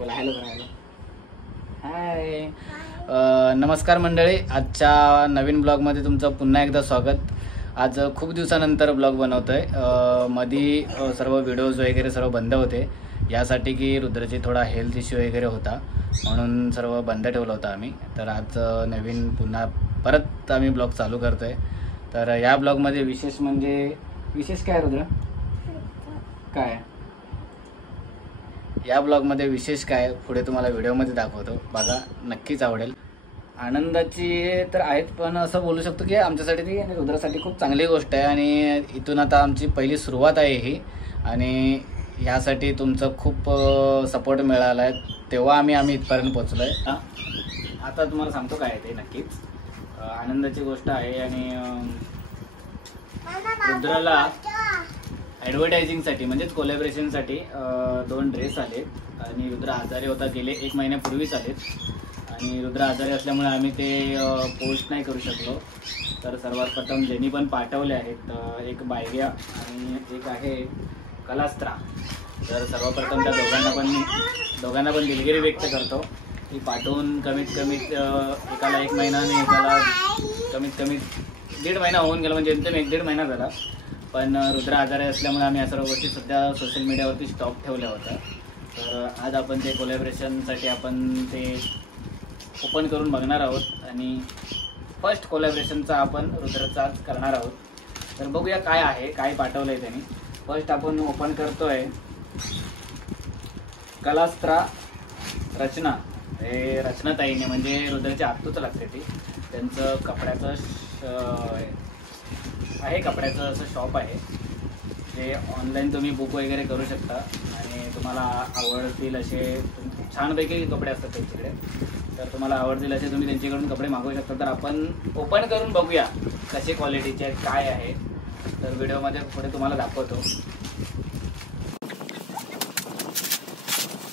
बोला हॅलो करा. Hello hi. नमस्कार मंडळी, आजच्या नवीन ब्लॉगमध्ये तुमचं पुन्हा एकदा स्वागत. आज खूप दिवसानंतर ब्लॉग बनवतोय. मधी सर्व व्हिडिओज वगैरे सर्व बंद होते, यासाठी की रुद्रची थोडा हेल्थ इश्यू वगैरे होता, म्हणून सर्व बंद ठेवलं होतं आम्ही. तर आज नवीन पुन्हा परत आम्ही ब्लॉग चालू करतोय. तर या ब्लॉगमध्ये विशेष म्हणजे विशेष काय रुद्र काय या ब्लॉगमध्ये विशेष काय पुढे तुम्हाला व्हिडिओमध्ये दाखवतो, बघा नक्कीच आवडेल. आनंदाची तर आहेत, पण असं बोलू शकतो की आमच्यासाठी ती आणि रुद्रासाठी खूप चांगली गोष्ट आहे. आणि इथून आता आमची पहिली सुरुवात आहे ही, आणि ह्यासाठी तुमचं खूप सपोर्ट मिळाला आहे, तेव्हा आम्ही इथपर्यंत पोचलो आहे. आता तुम्हाला सांगतो काय आहे ते. नक्कीच आनंदाची गोष्ट आहे. आणि रुद्राला ॲडव्हर्टायझिंगसाठी म्हणजेच कोलॅबरेशनसाठी 2 ड्रेस आलेत. आणि रुद्र आजारी होता, गेले 1 महिन्यापूर्वीच आलेत. आणि रुद्र आजारी असल्यामुळे आम्ही ते पोस्ट नाही करू शकलो. तर सर्वात प्रथम ज्यांनी पण पाठवले आहेत, एक बायग्या आणि एक आहे कलास्त्रा. तर सर्वप्रथम त्या दोघांना पण दिलगिरी व्यक्त करतो की पाठवून कमीत एकाला 1 महिना आणि एकाला कमीत 1.5 महिना होऊन गेला, म्हणजे एकदम 1-1.5 महिना झाला. पण रुद्र आजारी असल्यामुळे आम्ही या सर्व गोष्टी सध्या सोशल मीडियावरती स्टॉप ठेवल्या होत्या. तर आज आपण ते कोलॅबरेशनसाठी आपण ते ओपन करून बघणार आहोत, आणि फर्स्ट कोलॅबरेशनचा आपण रुद्रचा आज करणार आहोत. तर बघूया काय आहे, काय पाठवलं आहे त्यांनी. फर्स्ट आपण ओपन करतोय कलास्त्रा रचना. हे रचनाताईने म्हणजे रुद्रच्या आत्तूच लागते ती. त्यांचं कपड्याचं असं शॉप आहे, जे ऑनलाईन तुम्ही बुक वगैरे करू शकता आणि तुम्हाला आवडतील असे छानपैकी कपडे असतात त्यांच्याकडे. तर तुम्हाला आवडतील असे तुम्ही त्यांच्याकडून कपडे मागवू शकता. तर आपण ओपन करून बघूया कसे क्वालिटीचे आहेत, काय आहे. तर व्हिडिओमध्ये पुढे तुम्हाला दाखवतो.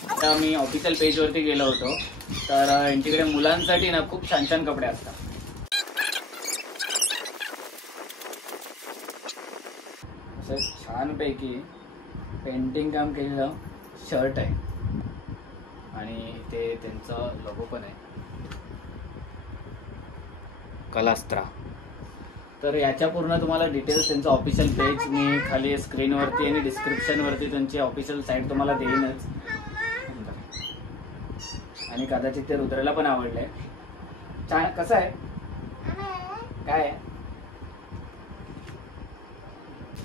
आता मी ऑफिशियल पेजवरती गेलो होतो, तर यांच्याकडे मुलांसाठी ना खूप छान छान कपडे असतात. असं छानपैकी पेंटिंग काम केलेलं शर्ट आहे, आणि ते त्यांचं लोगो पण आहे कलास्त्रा. तर याच्या पूर्ण तुम्हाला डिटेल्स त्यांचं ऑफिशियल पेज मी खाली स्क्रीनवरती आणि डिस्क्रिप्शनवरती त्यांची ऑफिशियल साईट तुम्हाला देईनच. आणि कदाचित ते रुद्राला पण आवडलंय. छान कसं आहे काय आहे.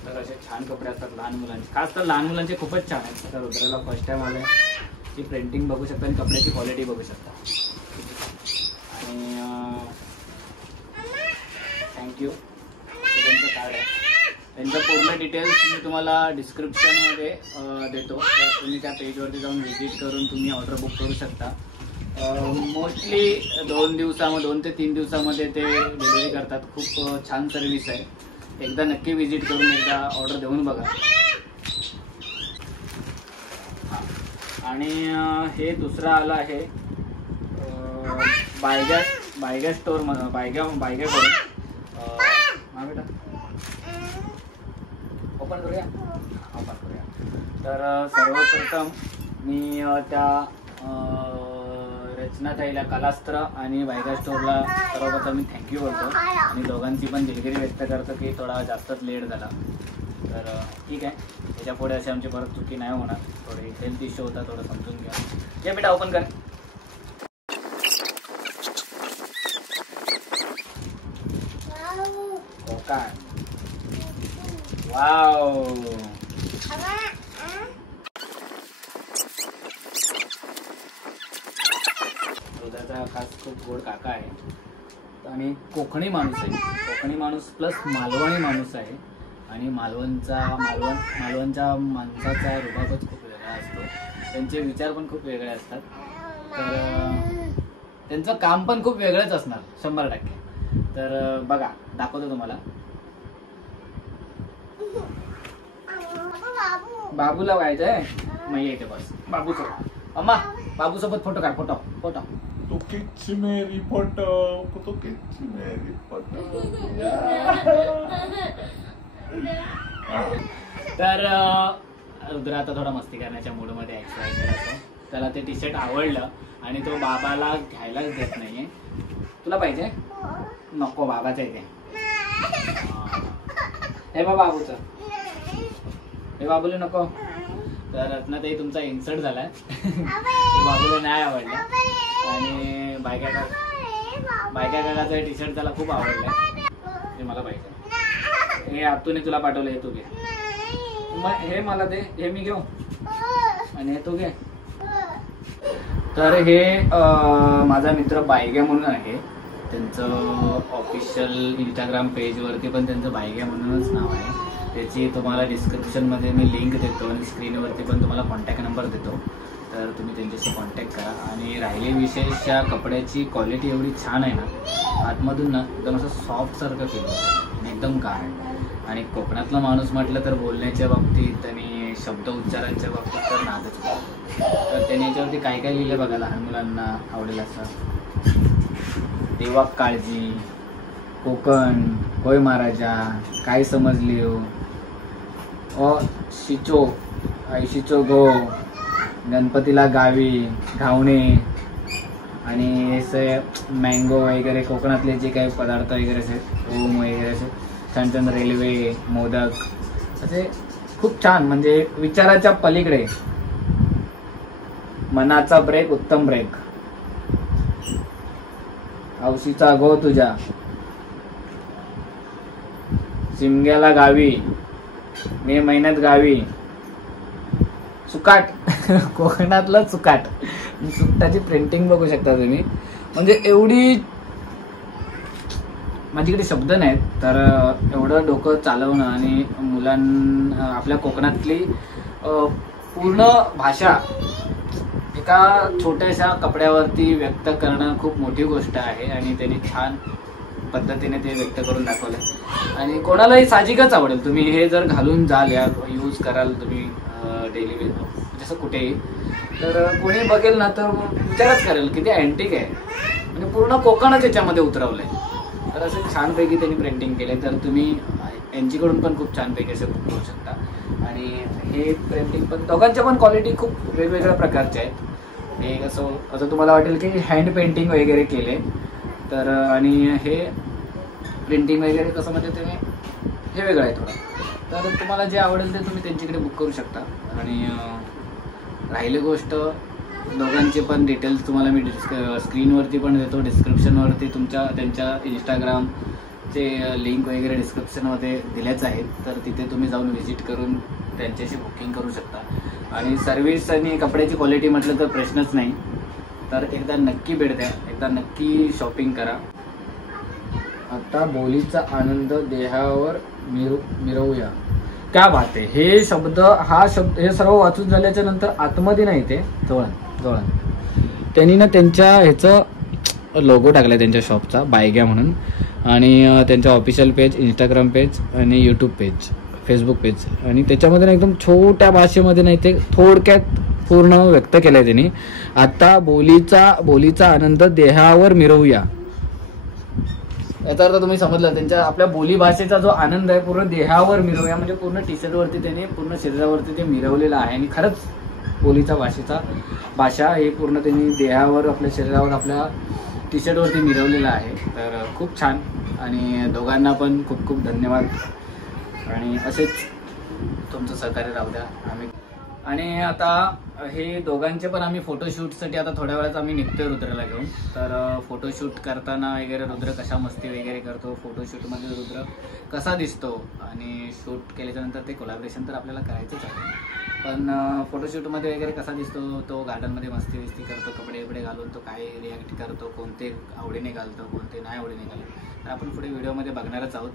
तर असे छान कपडे असतात लहान मुलांचे, खास तर लहान मुलांचे खूपच छान आहेत. तर रुद्राला फर्स्ट टाइम आले, ती प्रिंटिंग बघू शकता आणि कपड्याची क्वालिटी बघू शकता. आणि थँक्यू. त्यांचं कार्ड आहे, त्यांच्या पूर्ण डिटेल्स मी तुम्हाला डिस्क्रिप्शनमध्ये देतो. तर तुम्ही त्या पेजवरती जाऊन व्हिजिट करून तुम्ही ऑर्डर बुक करू शकता. मोस्टली 2 ते 3 दिवसामध्ये ते डिलिव्हरी करतात. खूप छान सर्व्हिस आहे. एकदा नक्की व्हिजिट करून एकदा ऑर्डर देऊन बघा. आणि हे दुसरं आलं आहे बायग्या स्टोर बायग्याकडून. हा बेटा ओपन करूया. तर सर्वप्रथम मी त्या रचनाताईला कलास्त्र आणि बायगा स्टोरला सर्वप्रथम मी थँक्यू बोलतो, आणि दोघांची पण दिलगिरी व्यक्त करतो की थोडा जास्तच लेट झाला. तर ठीक आहे, त्याच्या पुढे अशी आमची परत चुकी नाही होणार. थोडी हेल्थ इश्यू होता, थोडं समजून घ्या. ये बेटा ओपन कर. काय वाव. रुद्राचा खास खूप गोड काका आहे, आणि कोकणी माणूस आहे. कोकणी माणूस प्लस मालवणी माणूस आहे. आणि मालवणच्या माणसाचा रुबाबच खूप वेगळा असतो. त्यांचे विचार पण खूप वेगळे असतात. तर त्यांचं काम पण खूप वेगळंच असणार 100%. तर बघा दाखवतो तुम्हाला. बाबूला व्हायचंय मग येते बस. बाबूसोबत अम्मा बाबूसोबत फोटो काढ. फोटो तो किच्ची मेरी फोटो, तो किच्ची मेरी फोटो. तर रुद्र आता थोडा मस्ती करण्याच्या मूडमध्ये एक्सरसाइज करतो. त्याला ते टी शर्ट आवडलं आणि तो बाबाला घ्यायलाच देत नाहीये. तुला पाहिजे? नको, बाबाचं आहे ते. हे बा बाबूचं, हे बाबूला नको. तर रत्नाताई तुमचा इन्सर्ट झालाय. बाबूला नाही आवडलं आणि बायका काकाचा टी शर्ट त्याला खूप आवडलाय. हे मला पाहिजे. हे आतून तुला पाठवलं, हे तू घे. हे मला दे, हे मी घेऊ आणि हे तू घे. तर हे माझा मित्र बायग्या म्हणून आहे. त्यांचं ऑफिशियल इंस्टाग्राम पेजवरती पण त्यांचं बायग्या म्हणूनच नाव आहे. त्याची तुम्हाला डिस्क्रिप्शनमध्ये मी लिंक देतो आणि स्क्रीनवरती पण तुम्हाला कॉन्टॅक्ट नंबर देतो. तर तुम्ही त्यांच्याशी कॉन्टॅक्ट करा. आणि राहिले विशेष या कपड्याची क्वालिटी एवढी छान आहे ना, आतमधून ना एकदम असं सॉफ्टसारखं फील होतं आणि एकदम गाढ. आणि कोकणातला माणूस म्हटलं तर बोलण्याच्या बाबतीत आणि शब्द उच्चारांच्या बाबतीत तर नादच. तर त्याने याच्यावरती काय काय लिहिलं बघा, लहान मुलांना आवडेल असं. देवा काळजी, कोकण, होय महाराजा, काय समजली हो, शिचो शिचो गो, गणपतीला गावी, घावणे आणि असे मँगो वगैरे कोकणातले जे काही पदार्थ वगैरे असे, ओम वगैरे असे छान छान, रेल्वे, मोदक असे खूप छान. म्हणजे विचाराच्या पलीकडे, मनाचा ब्रेक, उत्तम ब्रेक. हौशीचा गो तुझ्या, शिमग्याला गावी, मे महिन्यात गावी, सुकाट. कोकणातलं सुकाट. सुकटाची प्रिंटिंग बघू शकता तुम्ही. म्हणजे एवढी माझ्याकडे शब्द नाहीत. तर एवढं डोकं चालवणं आणि आपल्या कोकणातली पूर्ण भाषा एका छोट्याशा कपड्यावरती व्यक्त करणं खूप मोठी गोष्ट आहे. आणि त्यांनी छान पद्धतीने ते व्यक्त करून दाखवलं आणि कोणालाही साहजिकच आवडेल. तुम्ही हे जर घालून जाल, या यूज कराल तुम्ही डेली जसं कुठेही, तर कोणी बघेल ना तर विचारच करेल की ते अँटिक आहे. म्हणजे पूर्ण कोकणच याच्यामध्ये उतरवलंय. तर असं छानपैकी त्यांनी प्रिंटिंग केले. तर तुम्ही यांच्याकडून पण खूप छानपैकी असे बुक करू शकता. आणि हे प्रिंटिंग पण दोघांच्या पण क्वालिटी खूप वेगवेगळ्या प्रकारच्या आहेत. हे असं तुम्हाला वाटेल की हँड पेंटिंग वगैरे केले तर, आणि हे प्रिंटिंग वगैरे कसं म्हणजे ते हे वेगळं आहे थोडं. तर तुम्हाला जे आवडेल ते तुम्ही त्यांच्याकडे बुक करू शकता. आणि राहिली गोष्ट, दोघांचे पण डिटेल्स तुम्हाला मी स्क्रीनवरती पण देतो, डिस्क्रिप्शनवरती त्यांच्या इंस्टाग्रामचे लिंक वगैरे डिस्क्रिप्शनमध्ये दिल्याच आहेत. तर तिथे तुम्ही जाऊन व्हिजिट करून त्यांच्याशी बुकिंग करू शकता. आणि सर्व्हिस आणि कपड्याची क्वालिटी म्हटलं तर प्रश्नच नाही. तर एकदा नक्की भेट द्या, एकदा नक्की शॉपिंग करा. आता बोलीचा आनंद देहावर मिरवूया. क्या बात आहे. हे शब्द हे सर्व वाचून झाल्याच्या नंतर आतमध्ये नाही ते जवळ त्यांनी ना त्यांच्या ह्याचं लोगो टाकलाय त्यांच्या शॉपचा, बायग्या म्हणून. आणि त्यांच्या ऑफिशियल पेज, इंस्टाग्राम पेज आणि यूट्यूब पेज, फेसबुक पेज. आणि त्याच्यामध्ये ना एकदम छोट्या भाषेमध्ये नाही ते थोडक्यात पूर्ण व्यक्त केलंय त्यांनी. आता बोलीचा आनंद देहावर मिरवूया. याचा अर्थ तुम्ही समजलं. त्यांच्या आपल्या बोली भाषेचा जो आनंद आहे पूर्ण देहावर मिरवूया. म्हणजे पूर्ण टी शर्टवरती त्याने पूर्ण शरीरावरती ते मिरवलेलं आहे. आणि खरंच बोलीचा भाषा हे पूर्ण त्यांनी देहावर, आपल्या शरीरावर, आपल्या टी शर्टवरती मिरवलेलं आहे. तर खूप छान. आणि दोघांना पण खूप खूप धन्यवाद. आणि असेच तुमचं सहकार्य राहू द्या. आणि आता हे दोघांचे पण आम्ही फोटोशूटसाठी आता थोड्या वेळात आम्ही निघतोय रुद्रला घेऊन. तर फोटोशूट करताना वगैरे रुद्र कशा मस्ती वगैरे करतो, फोटोशूटमध्ये रुद्र कसा दिसतो, आणि शूट केल्याच्यानंतर ते कोलॅबरेशन तर आपल्याला करायचंच आहे. पण फोटोशूटमध्ये वगैरे कसा दिसतो, तो गार्डनमध्ये मस्ती करतो, कपडे घालून तो काय रिॲक्ट करतो, कोणते आवडीने घालतो, कोणते नाही आवडीने घालतो, तर आपण पुढे व्हिडिओमध्ये बघणारच आहोत.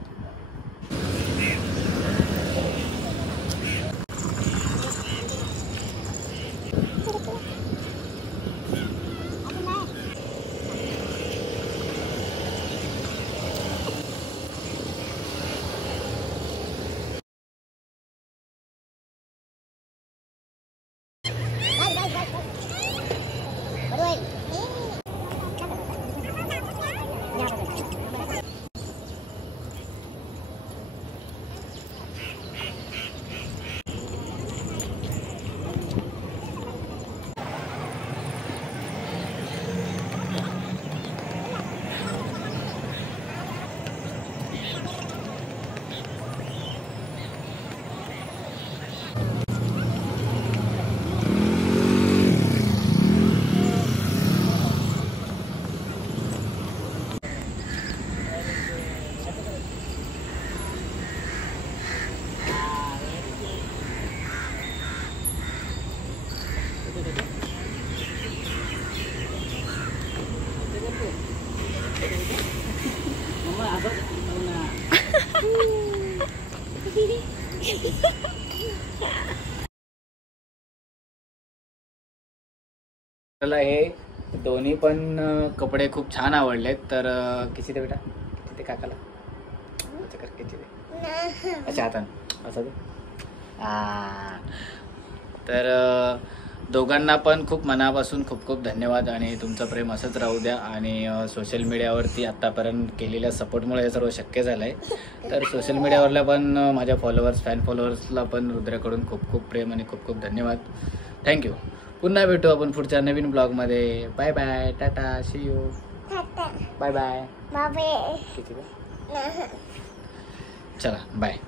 मला हे दोन्ही पण कपडे खूप छान आवडलेत. तर किती ते बेटा, किती ते काकाला असं कर, किती ते अच्छा हातानं असं दे. तर दोघांना पण खूप मनापासून खूप खूप धन्यवाद आणि तुमचं प्रेम असंच राहू द्या. आणि सोशल मीडियावरती आत्तापर्यंत केलेल्या सपोर्टमुळे हे सर्व शक्य झालं आहे. तर सोशल मीडियावरल्या पण माझ्या फॉलोअर्स, फॅन फॉलोअर्सला पण रुद्राकडून खूप खूप प्रेम आणि खूप खूप धन्यवाद. थँक्यू. पुन्हा भेटू आपण पुढच्या नवीन ब्लॉगमध्ये. Bye bye, tata, see you, bye bye. किती चला बाय.